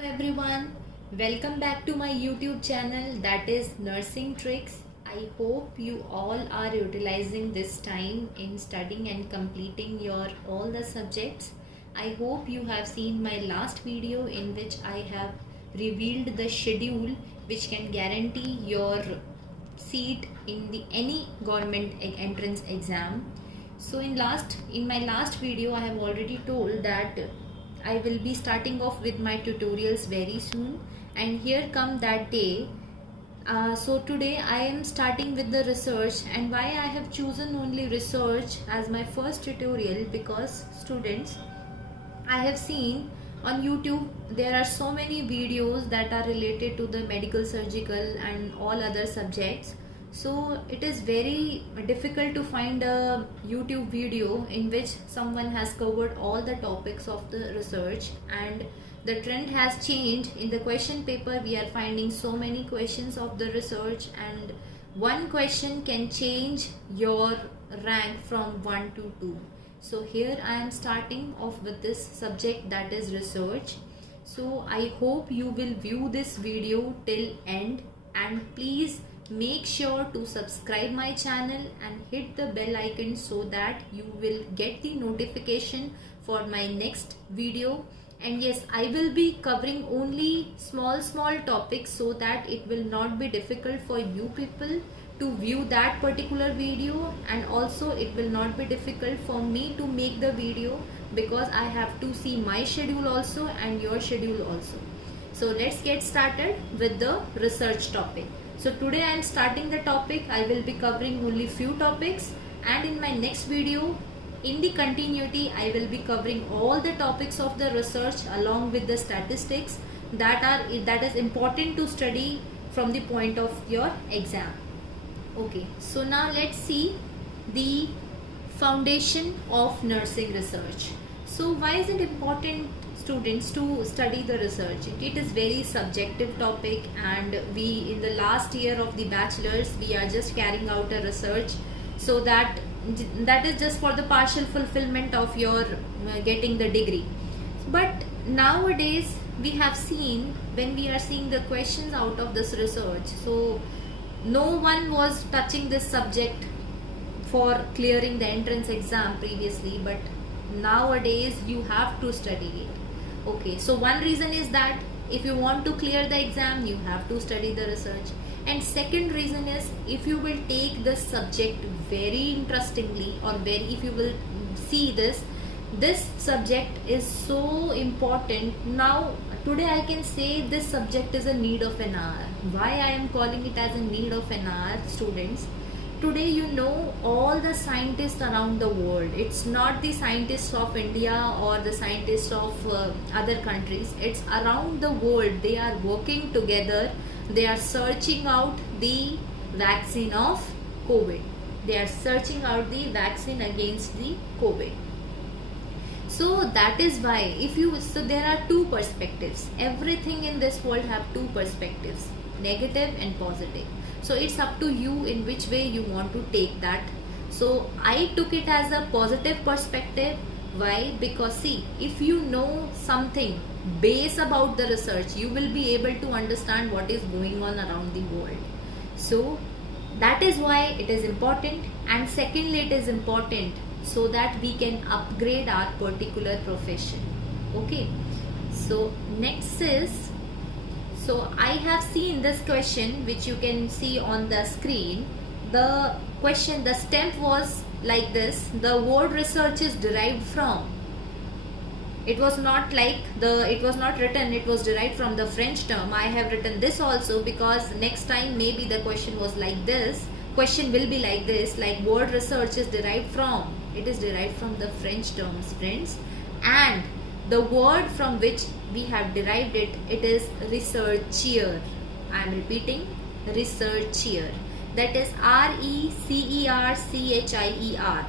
Hello everyone, welcome back to my YouTube channel, that is Nursing Tricks. I hope you all are utilizing this time in studying and completing your all the subjects. I hope you have seen my last video in which I have revealed the schedule which can guarantee your seat in the any government entrance exam. So in my last video I have already told that I will be starting off with my tutorials very soon, and here come that day. So today I am starting with the research, and why I have chosen only research as my first tutorial, because students, I have seen on YouTube there are so many videos that are related to the medical, surgical and all other subjects. So it is very difficult to find a YouTube video in which someone has covered all the topics of the research, and the trend has changed. In the question paper we are finding so many questions of the research, and one question can change your rank from 1 to 2. So here I am starting off with this subject, that is research. So I hope you will view this video till end, and please make sure to subscribe my channel and hit the bell icon so that you will get the notification for my next video. And yes, I will be covering only small topics so that it will not be difficult for you people to view that particular video, and also it will not be difficult for me to make the video because I have to see my schedule also and your schedule also. So let's get started with the research topic. So today I am starting the topic. I will be covering only few topics, and in my next video, in the continuity, I will be covering all the topics of the research along with the statistics that is important to study from the point of your exam. Okay, so now let's see the foundation of nursing research. So why is it important, students, to study the research? It is very subjective topic, and we in the last year of the bachelor's we are just carrying out a research, so that is just for the partial fulfillment of your getting the degree. But nowadays we have seen, when we are seeing the questions out of this research, so no one was touching this subject for clearing the entrance exam previously, but nowadays you have to study it. Okay, so one reason is that if you want to clear the exam, you have to study the research. And second reason is, if you will take this subject very interestingly, or if you will see this subject is so important. Now today I can say this subject is a need of an hour. Why I am calling it as a need of an hour, students? Today, you know, all the scientists around the world, it's not the scientists of India or the scientists of other countries, it's around the world. They are working together. They are searching out the vaccine of COVID. They are searching out the vaccine against the COVID. So that is why, so there are two perspectives. Everything in this world have two perspectives, negative and positive. So it's up to you in which way you want to take that. So I took it as a positive perspective. Why? Because see, if you know something base about the research, you will be able to understand what is going on around the world. So that is why it is important. And secondly, it is important so that we can upgrade our particular profession. Okay, so next is, so I have seen this question which you can see on the screen. The question, the stem was like this: the word research is derived from. It was not written, it was derived from the French term. I have written this also because next time maybe the question was like this. Question will be like this, like word research is derived from. It is derived from the French terms, friends, and the word from which we have derived it, it is researcher. I am repeating, researcher. That is RECERCHIER.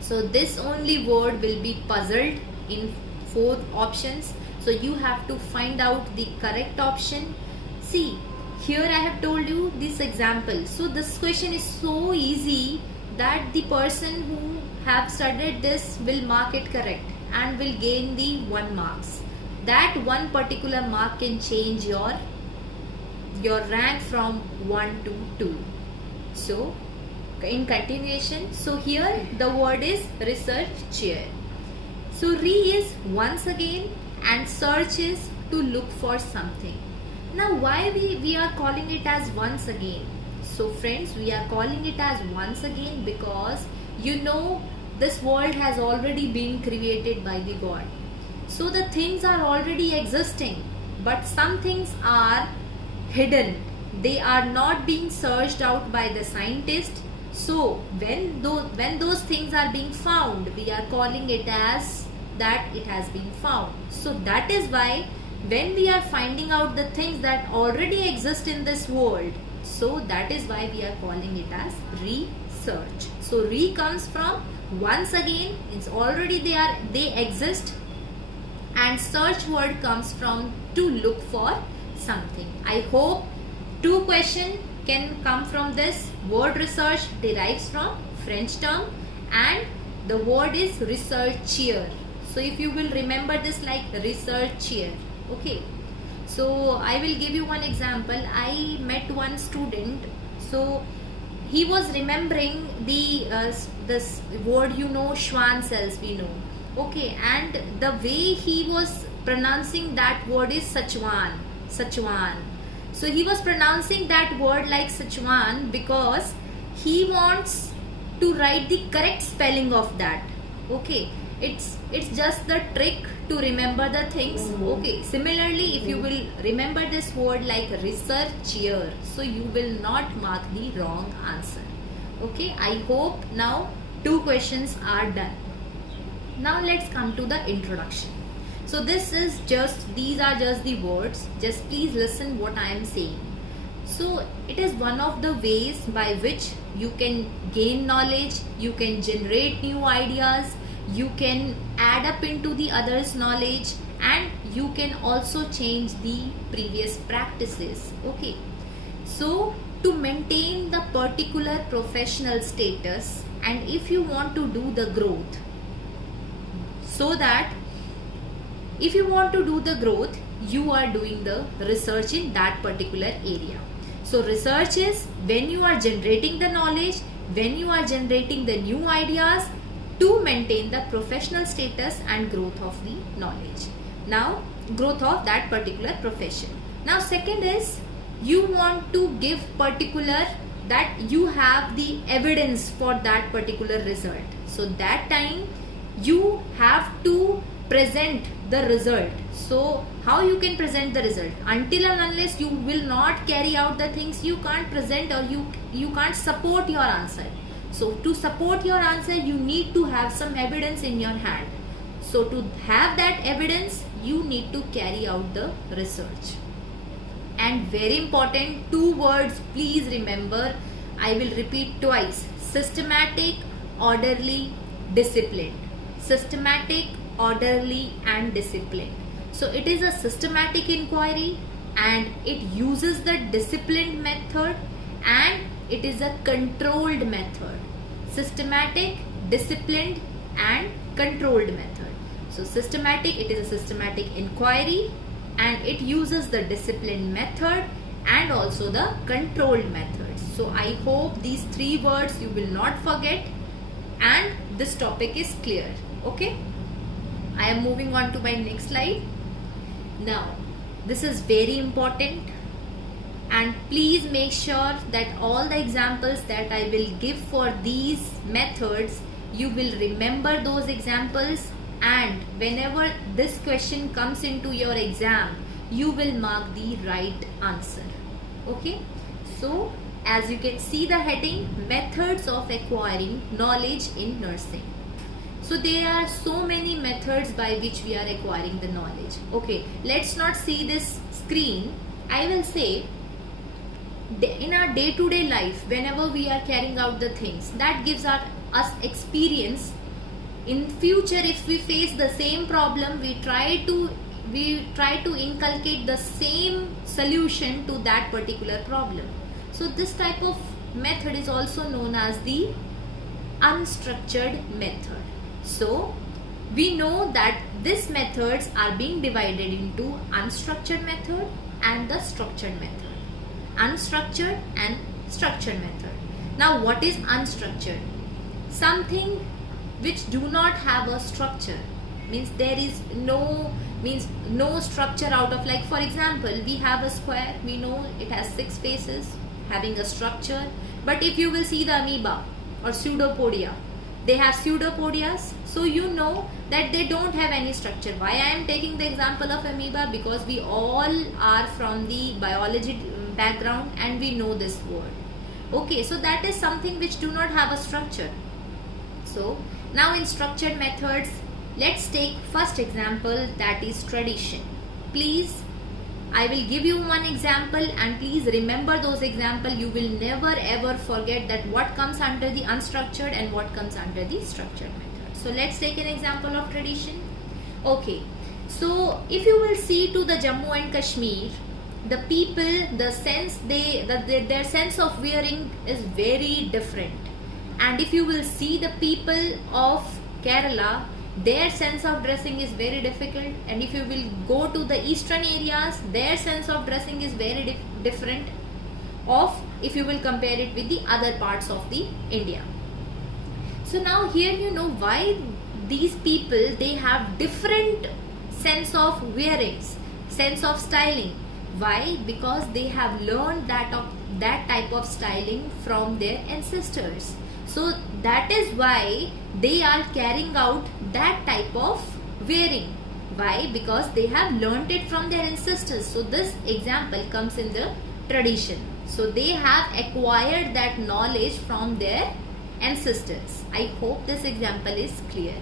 So this only word will be puzzled in 4 options. So you have to find out the correct option. See, here I have told you this example. So this question is so easy that the person who have studied this will mark it correct and will gain the 1 marks. that one particular mark can change your rank from 1 to 2. So in continuation, so here the word is researcher. So re is once again and search is to look for something. Now why we are calling it as once again? So friends, we are calling it as once again because you know this world has already been created by the God. So the things are already existing, but some things are hidden. They are not being searched out by the scientist. So when those things are being found, we are calling it as that it has been found. So that is why when we are finding out the things that already exist in this world, so that is why we are calling it as research. So re comes from once again, it's already they exist, and search word comes from to look for something. I hope 2 questions can come from this. Word research derives from French term and the word is researcher. So if you will remember this like researcher, okay. So I will give you one example. I met one student, so he was remembering the this word, you know, Schwann cells, we know, okay, and the way he was pronouncing that word is Sichuan. So he was pronouncing that word like Sichuan because he wants to write the correct spelling of that, okay. It's just the trick to remember the things, okay. Similarly, if you will remember this word like researcher, so you will not mark the wrong answer, okay. I hope now 2 questions are done. Now let's come to the introduction. So these are just the words. Just please listen what I am saying. So it is one of the ways by which you can gain knowledge, you can generate new ideas, you can add up into the others' knowledge, and you can also change the previous practices, okay. So to maintain the particular professional status, and if you want to do the growth, so that if you want to do the growth, you are doing the research in that particular area. So research is when you are generating the knowledge, when you are generating the new ideas to maintain the professional status and growth of the knowledge. Now growth of that particular profession. Now second is you want to give particular that you have the evidence for that particular result. So that time you have to present the result. So how you can present the result? Until and unless you will not carry out the things, you can't present or you can't support your answer. So to support your answer, you need to have some evidence in your hand. So to have that evidence, you need to carry out the research. And very important 2 words, please remember, I will repeat twice: systematic, orderly, disciplined. Systematic, orderly and disciplined. So it is a systematic inquiry and it uses the disciplined method and it is a controlled method. Systematic, disciplined and controlled method. So systematic, it is a systematic inquiry and it uses the disciplined method and also the controlled method. So I hope these 3 words you will not forget and this topic is clear, okay. I am moving on to my next slide. Now, this is very important and please make sure that all the examples that I will give for these methods, you will remember those examples, and whenever this question comes into your exam, you will mark the right answer, okay. So, as you can see the heading, methods of acquiring knowledge in nursing. So there are so many methods by which we are acquiring the knowledge. Okay, let's not see this screen. I will say in our day-to-day life, whenever we are carrying out the things, that gives us experience. In future, if we face the same problem, we try to inculcate the same solution to that particular problem. So this type of method is also known as the unstructured method. So we know that these methods are being divided into unstructured method and the structured method. Unstructured and structured method. Now what is unstructured? Something which do not have a structure, means there is no structure out of, like for example, we have a square, we know it has 6 faces having a structure, but if you will see the amoeba or pseudopodia, they have pseudopodias, so you know that they don't have any structure. Why I am taking the example of amoeba? Because we all are from the biology background and we know this word. Okay, so that is something which do not have a structure. So now in structured methods, let's take first example, that is tradition. Please, I will give you one example and please remember those examples. You will never ever forget that what comes under the unstructured and what comes under the structured method. So let's take an example of tradition. Okay, so if you will see to the Jammu and Kashmir, the people, the sense their sense of wearing is very different. And if you will see the people of Kerala, their sense of dressing is very difficult, and if you will go to the eastern areas, their sense of dressing is very different of, if you will compare it with the other parts of the India. So now here you know why these people, they have different sense of wearings, sense of styling. Why? Because they have learned that type of styling from their ancestors. So that is why they are carrying out that type of wearing. Why? Because they have learnt it from their ancestors. So this example comes in the tradition. So they have acquired that knowledge from their ancestors. I hope this example is clear.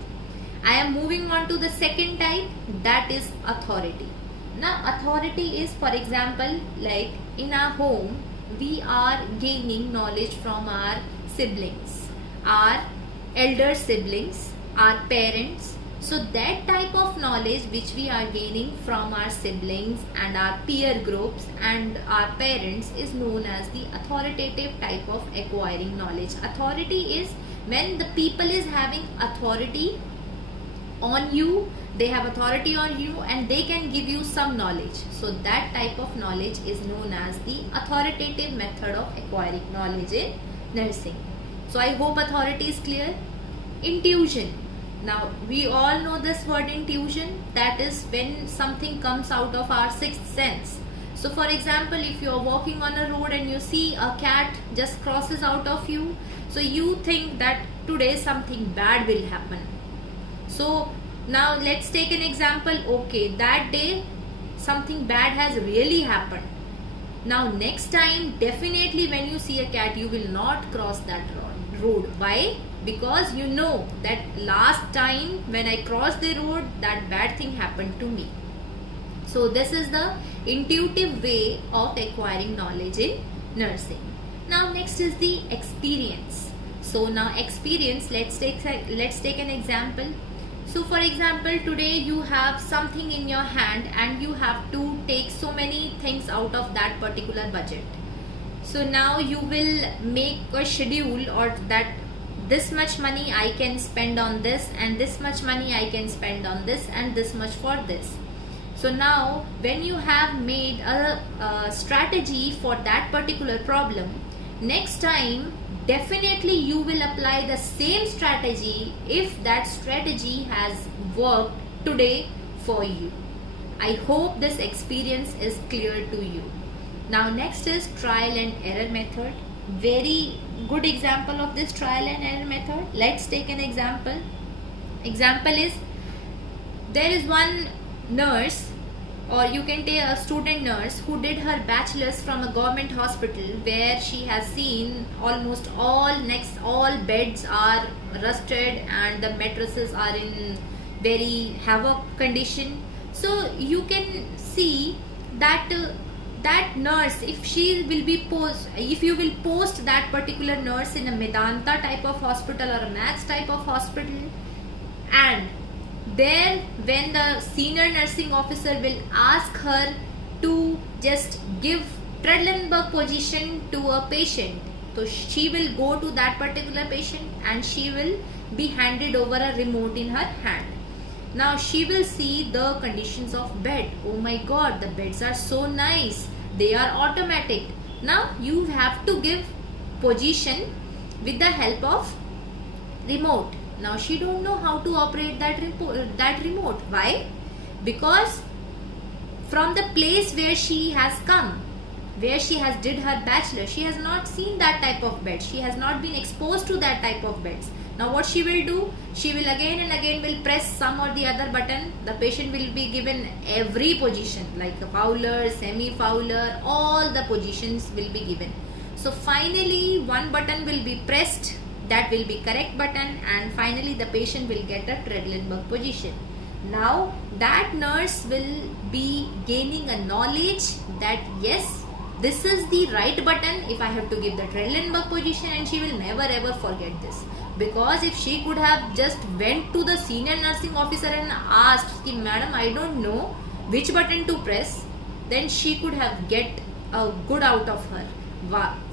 I am moving on to the second type, that is authority. Now authority is, for example, like in our home, we are gaining knowledge from our siblings, our elder siblings, our parents. So that type of knowledge which we are gaining from our siblings and our peer groups and our parents is known as the authoritative type of acquiring knowledge. Authority is when the people is having authority on you, they have authority on you and they can give you some knowledge. So that type of knowledge is known as the authoritative method of acquiring knowledge in nursing. So I hope authority is clear. Intuition. Now we all know this word intuition, that is when something comes out of our sixth sense. So for example, if you are walking on a road and you see a cat just crosses out of you, so you think that today something bad will happen. So now let's take an example. Okay, that day something bad has really happened. Now next time, definitely when you see a cat, you will not cross that road. Why? Because you know that last time when I crossed the road, that bad thing happened to me. So this is the intuitive way of acquiring knowledge in nursing. Now next is the experience. So now experience, let's take an example. So for example, today you have something in your hand and you have to take so many things out of that particular budget. So now you will make a schedule, or that this much money I can spend on this and this much money I can spend on this and this much for this. So now when you have made a strategy for that particular problem, next time definitely you will apply the same strategy if that strategy has worked today for you. I hope this experience is clear to you. Now next is trial and error method. Very good example of this trial and error method. Let's take an example. Example is, there is one nurse, or you can take a student nurse who did her bachelor's from a government hospital, where she has seen almost all beds are rusted and the mattresses are in very havoc condition. So you can see that that nurse, if you will post that particular nurse in a Medanta type of hospital or a Max type of hospital, and there when the senior nursing officer will ask her to just give Trendelenburg position to a patient, so she will go to that particular patient and she will be handed over a remote in her hand. Now she will see the conditions of bed. Oh my god, the beds are so nice. They are automatic. Now you have to give position with the help of remote. Now she don't know how to operate that remote. Why? Because from the place where she has come, where she has did her bachelor, she has not seen that type of bed. She has not been exposed to that type of beds. Now what she will do, she will again and again will press some or the other button. The patient will be given every position, like a fowler, semi-fowler, all the positions will be given. So finally one button will be pressed, that will be correct button, and finally the patient will get a Trendelenburg position. Now that nurse will be gaining a knowledge that yes, this is the right button if I have to give the Trendelenburg position, and she will never ever forget this. Because if she could have just went to the senior nursing officer and asked, Madam, I don't know which button to press, then she could have get a good out of her.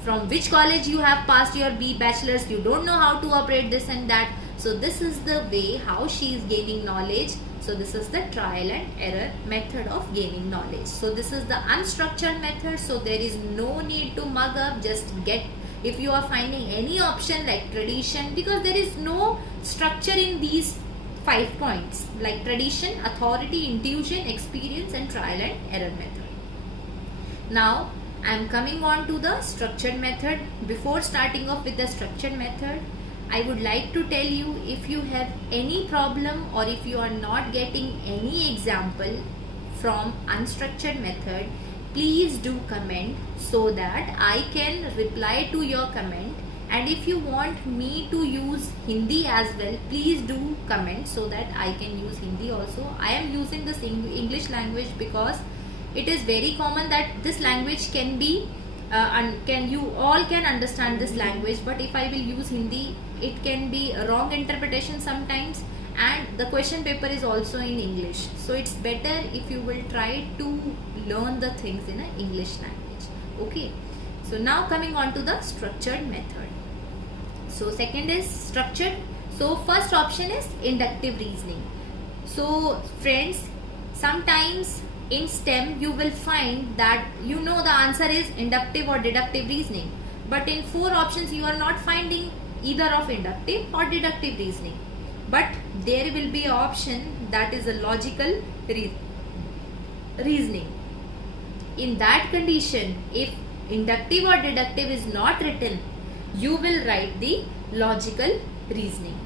From which college you have passed your B bachelor's, you don't know how to operate this and that. So this is the way how she is gaining knowledge. So this is the trial and error method of gaining knowledge. So this is the unstructured method. So there is no need to mug up. Just get, if you are finding any option like tradition, because there is no structure in these 5 points like tradition, authority, intuition, experience and trial and error method. Now I am coming on to the structured method. Before starting off with the structured method, I would like to tell you, if you have any problem or if you are not getting any example from unstructured method, please do comment so that I can reply to your comment. And if you want me to use Hindi as well, please do comment so that I can use Hindi also. I am using this English language because it is very common that this language can be you all can understand this language, but if I will use Hindi, it can be a wrong interpretation sometimes, and the question paper is also in English. So it's better if you will try to learn the things in an English language. Okay. So now coming on to the structured method. So second is structured. So first option is inductive reasoning. So friends, sometimes in STEM you will find that the answer is inductive or deductive reasoning, but in 4 options you are not finding either of inductive or deductive reasoning, but there will be an option that is a logical reasoning. In that condition, if inductive or deductive is not written, you will write the logical reasoning.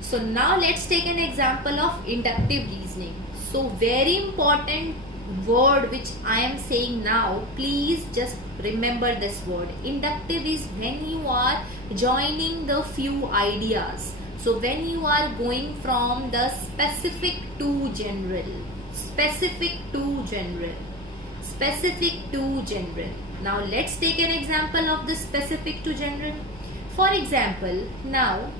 So now let's take an example of inductive reasoning. So very important word which I am saying now, please just remember this word. Inductive is when you are joining the few ideas. So when you are going from the specific to general, specific to general, specific to general. Now let's take an example of the specific to general. For example, now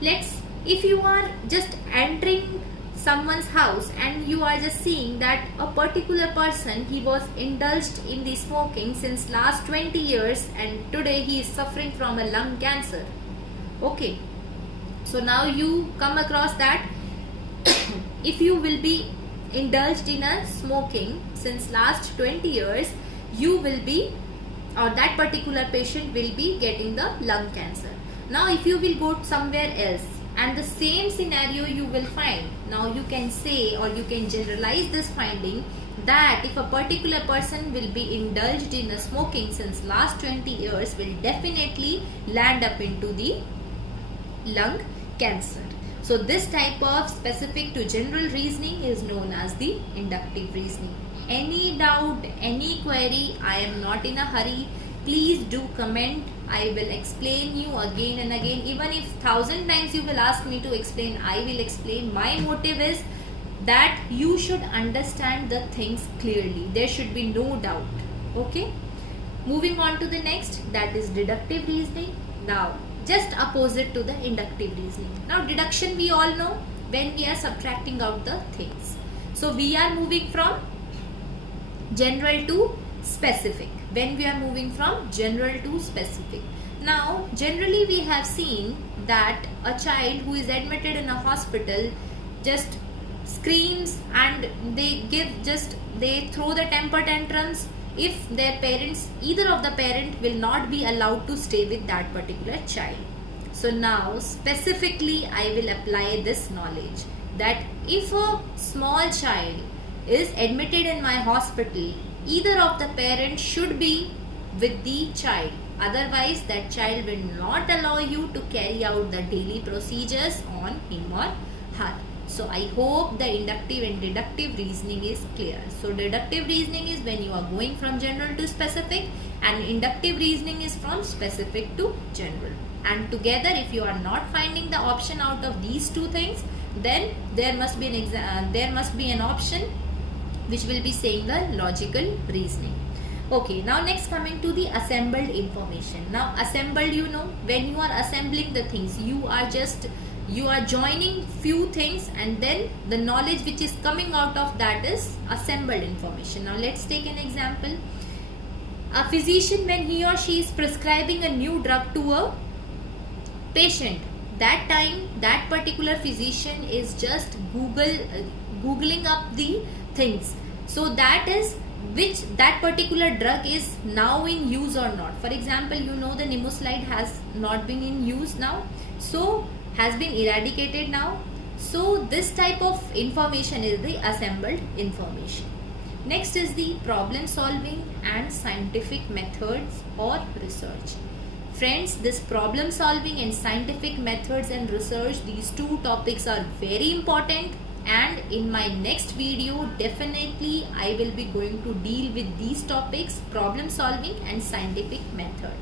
if you are just entering someone's house and you are just seeing that a particular person, he was indulged in the smoking since last 20 years and today he is suffering from a lung cancer. Okay, so now you come across that if you will be indulged in a smoking since last 20 years, you will be, or that particular patient will be getting the lung cancer. Now if you will go somewhere else and the same scenario you will find, now you can say or you can generalize this finding that if a particular person will be indulged in a smoking since last 20 years, will definitely land up into the lung cancer. So this type of specific to general reasoning is known as the inductive reasoning. Any doubt, any query, I am not in a hurry. Please do comment. I will explain you again and again. Even if 1000 times you will ask me to explain, I will explain. My motive is that you should understand the things clearly. There should be no doubt. Okay. Moving on to the next, that is deductive reasoning. Now, just opposite to the inductive reasoning. Now, deduction we all know when we are subtracting out the things. So, we are moving from general to specific. When we are moving from general to specific. Now, generally we have seen that a child who is admitted in a hospital, just screams and they throw the temper tantrums if their parents, either of the parent will not be allowed to stay with that particular child. So now specifically I will apply this knowledge that if a small child is admitted in my hospital, either of the parents should be with the child. Otherwise, that child will not allow you to carry out the daily procedures on him or her. So I hope the inductive and deductive reasoning is clear. So deductive reasoning is when you are going from general to specific, and inductive reasoning is from specific to general. And together, if you are not finding the option out of these two things, then there must be an option which will be saying the logical reasoning. Okay, now next coming to the assembled information. Now assembled, you know, when you are assembling the things, you are joining few things, and then the knowledge which is coming out of that is assembled information. Now let's take an example. A physician, when he or she is prescribing a new drug to a patient, that time that particular physician is just googling up the things. So that is which that particular drug is now in use or not. For example, you know the Nimesulide has not been in use now, so has been eradicated now. So this type of information is the assembled information. Next is the problem solving and scientific methods or research. Friends, this problem solving and scientific methods and research, these two topics are very important, and in my next video definitely I will be going to deal with these topics, problem solving and scientific method,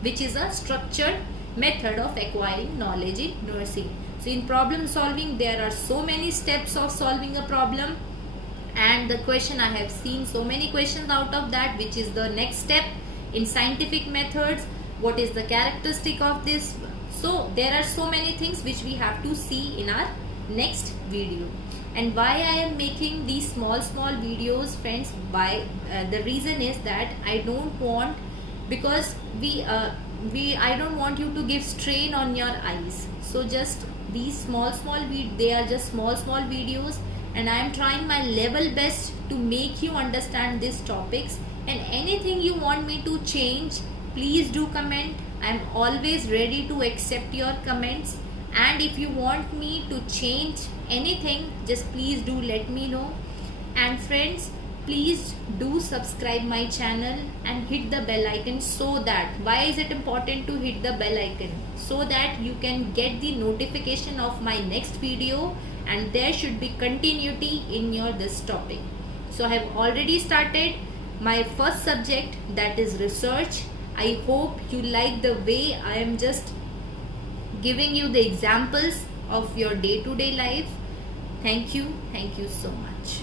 which is a structured method of acquiring knowledge in nursing. So in problem solving there are so many steps of solving a problem, and the question, I have seen so many questions out of that, which is the next step. In scientific methods, what is the characteristic of this? So there are so many things which we have to see in our next video. And why I am making these small videos, friends, why the reason is that I don't want, because I don't want you to give strain on your eyes. So just these small they are just small videos, and I am trying my level best to make you understand these topics. And anything you want me to change, please do comment. I am always ready to accept your comments. And if you want me to change anything, just please do let me know. And friends, please do subscribe my channel and hit the bell icon, so that, why is it important to hit the bell icon? So that you can get the notification of my next video, and there should be continuity in your this topic. So I have already started my first subject, that is research. I hope you like the way I am just giving you the examples of your day-to-day life. Thank you so much.